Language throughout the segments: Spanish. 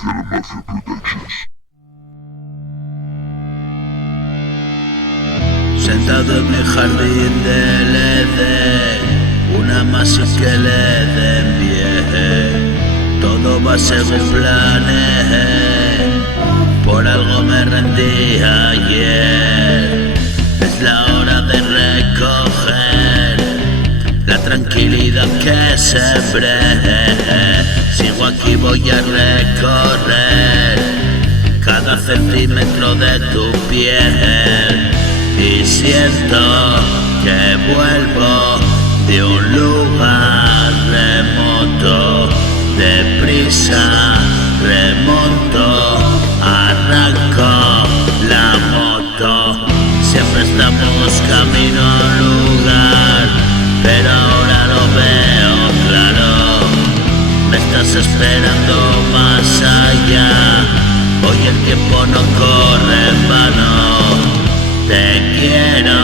hacia la Mafia Productions. Sentado en mi jardín del Edén, una masa que le den bien. Todo va según planeé, por algo me rendí ayer. Es la hora de recoger la tranquilidad que sembré. Sigo aquí, voy a recorrer cada centímetro de tu piel. Y siento que vuelvo de un lugar remoto. Deprisa remonto, arranco la moto. Siempre estamos camino a un lugar, pero ahora lo veo claro. Me estás esperando más allá. Hoy el tiempo no corre en vano. Te quiero,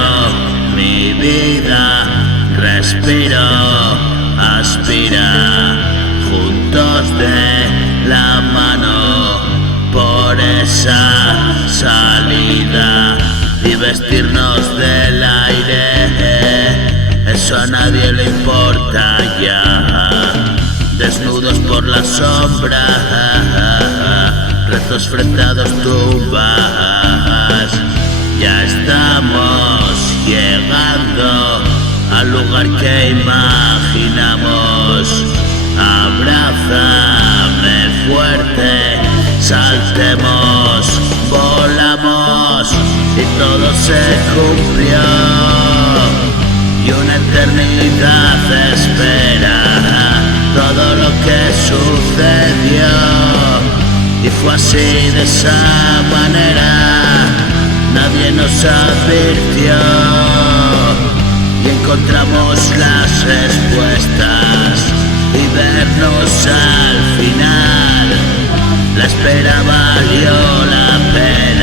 mi vida, respiro, aspira, juntos de la mano por esa salida y vestirnos del aire. Eso a nadie le importa ya. Desnudos por la sombra, rezos frente a dos tumbas. Ya estamos llegando al lugar que imaginamos. Abrázame fuerte, saltemos, volamos y todo se cumplió. Y una eternidad espera todo lo que sucedió. Y fue así, de esa manera. Nadie nos advirtió y encontramos las respuestas y vernos al final. La espera valió la pena.